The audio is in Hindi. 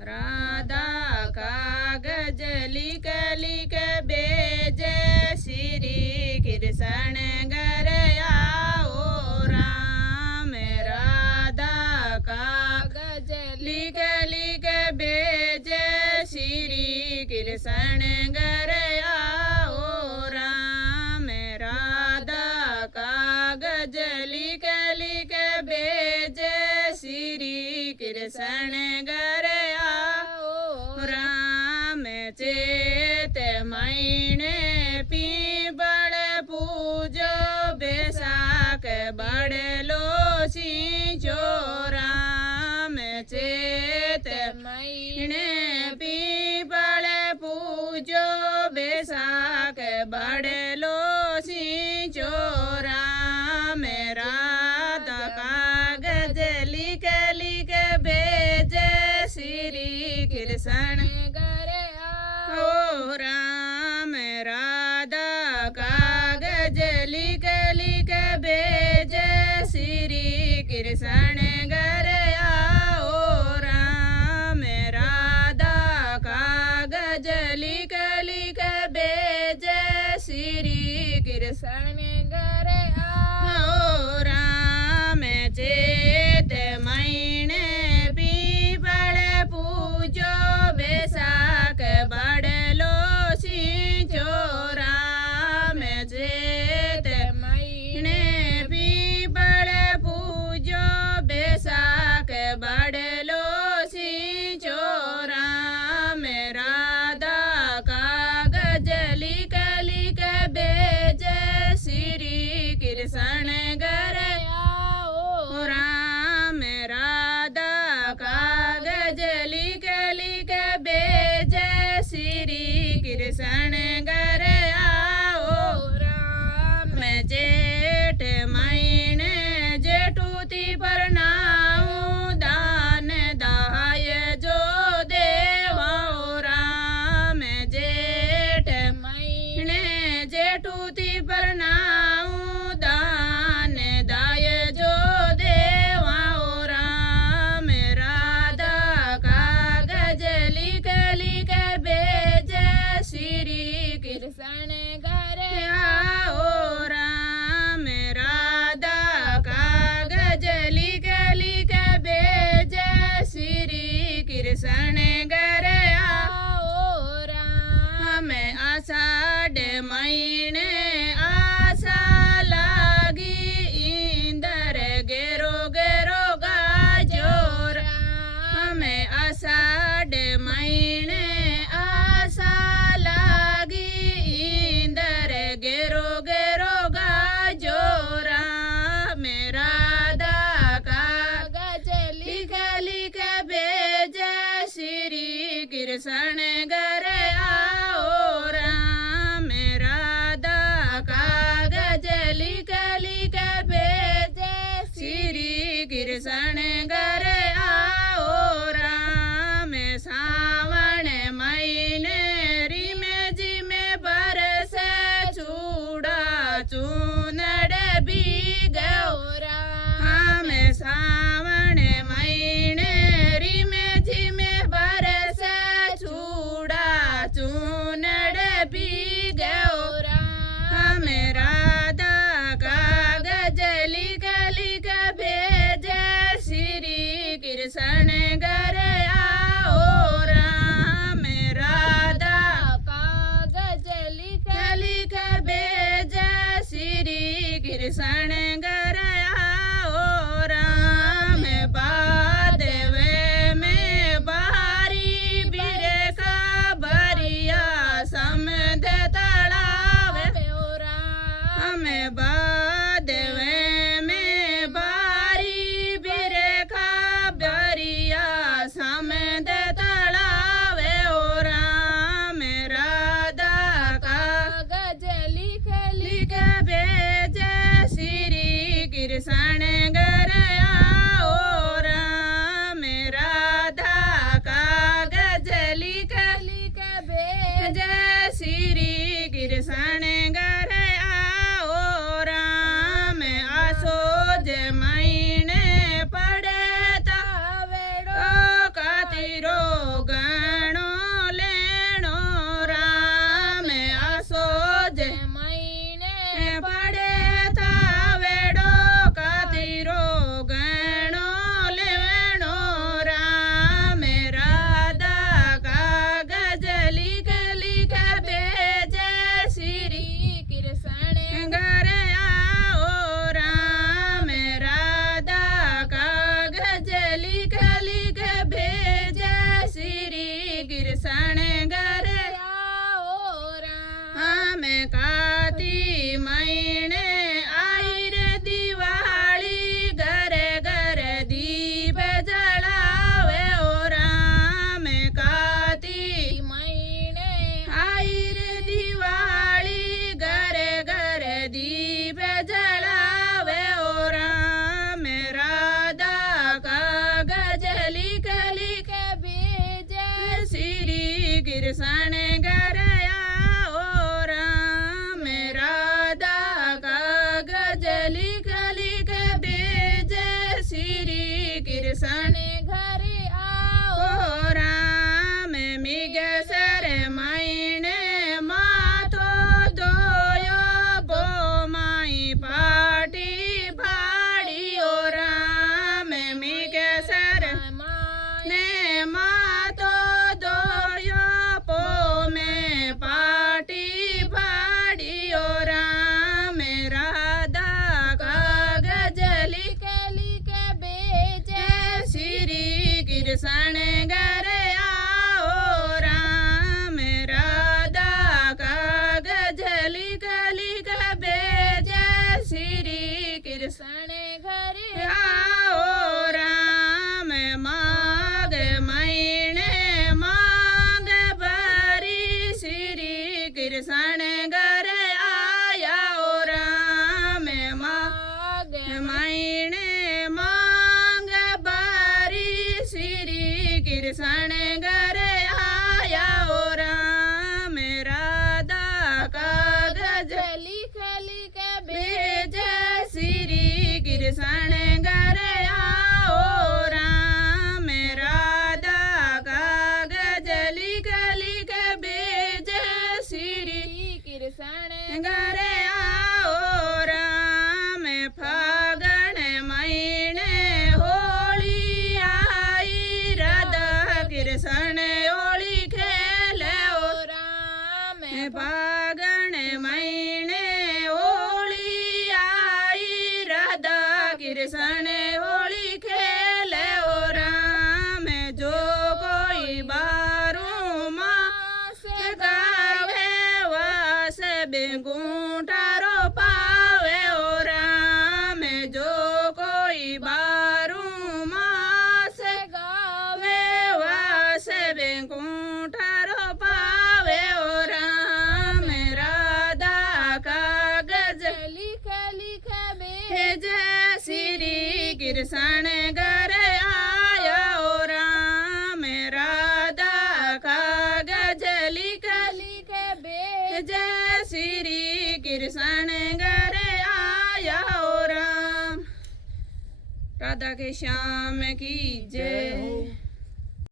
राधा कागज लिख लिख भेजे श्री कृष्ण घर आओ राम। राधा कागज लिख लिख भेजे श्री कृष्ण घर आओ राम। राधा कागज लिख लिख भेजे श्री कृष्ण घर आओ राम। चेत महीने पीपल पूजो बैसाख बड़लो सींचो राम। चेत महीने पीपल पूजो बैसाख बड़लो सींचो राम। राधा कागज लिख लिख भेजे श्री कृष्ण घर आओ राम। राधा कागज लिख लिख भेजे श्री कृष्ण घर आओ राम। राधा कागज लिख लिख भेजे श्री कृष्ण घर आओ राम। चेत महीने पीपल पूजो बैसाख बड़लो सींचो राम। चेत महीने पीपल पूजो बैसाख बड़लो सींचो राम। राधा कागज लिख लिख भेजे श्री कृष्ण घर आओ राम। राधा कागज लिख लिख भेजे श्री कृष्ण घर आओ राम। जेठ महीने जेठूती परनाऊ दान दाय जो देवाओ राम। जेठ महीने जेठूती परनाऊ दान दाय जो देवाओ राम। राधा कागज लिख लिख भेजे श्री कृष्ण घर आओ राम। राधा कागज लिख लिख भेजे श्री कृष्ण घर आओ राम। आषाढ़ महीने आशा लागी इंदर गेरो गेरो गाजो राम। आषाढ़ महीने आशा लागी इंदर गेरो गेरो गाजो राम। राधा कागज लिख लिख भेजे श्री कृष्ण घर आओ राम। राधा कागज लिख लिख भेजे श्री कृष्ण घर आओ राम। सावन महीने रिमे जिमे बरसे चूड़ा चूनड़ बीगो राम। सावन महीने रिमे जिमे बरसे कृष्ण घर आओ राम राधा कागज लिख लिख भेजे श्री कृष्ण घर आओ राम मिगसर मायने माथो धोयो बो माई पाटी फाड़ियो राम मिगसर ने माथो धोयो पो में पाटी फाड़ियो राम राधा कागज लिख लिख भेजे श्री कृष्ण घर आओ राम राधा कागज लिख लिख भेजे श्री कृष्ण घर आओ राम माग महीने माग भरी श्री कृष्ण घर आया ओ राम माग महीने मांग भरी श्री कृष्ण घर आया ओ राम राधा कागज लिख लिख भेजे श्री कृष्ण घर आओ राम राधा कागज लिख लिख भेजे श्री कृष्ण घर आओ राम फागण महीने होली आई राधा कृष्ण होली खेले ओ राम फागण महीने होली आई राधा कृष्ण होली खेले ओ राम जो कोई बारू मास गावे वास बेगूठारो पावे ओ राम जो कोई बारू मास गावे वास बेगूठारो पावे ओ राम राधा कागज लिख लिख भेजे श्री कृष्ण घर आया ओ राम राधा कागज लिख लिख भेजे श्री कृष्ण घर आया ओ राम। राधा के श्याम की जय।